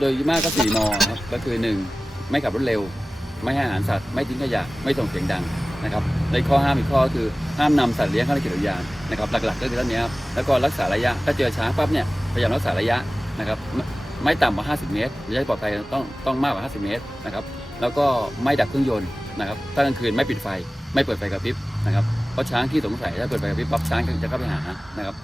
โดยมากก็สี่มครับก็คือหนึ่งไม่ขับรถเร็ว ไม่ให้อาหารสัตว์ ไม่ทิ้งขยะไม่ส่งเสียงดังนะครับในข้อห้ามอีกข้อคือห้ามนำสัตว์เลี้ยงเข้าในเขตอุทยานนะครับหลักๆก็คือเท่านี้ครับแล้วก็รักษาระยะถ้าเจอช้างปั๊บเนี่ยพยายามรักษาระยะนะครับไม่ไม่ต่ำกว่า 50 เมตรระยะปลอดภัยต้องต้องมากกว่า 50 เมตรนะครับแล้วก็ไม่ดับเครื่องยนต์นะครับถ้ากลางคืนไม่ปิดไฟไม่เปิดไฟกระพริบนะครับเพราะช้างที่สงสัยถ้าเปิดไฟกระพริบปั๊บช้างจะเข้าไปหานะครับ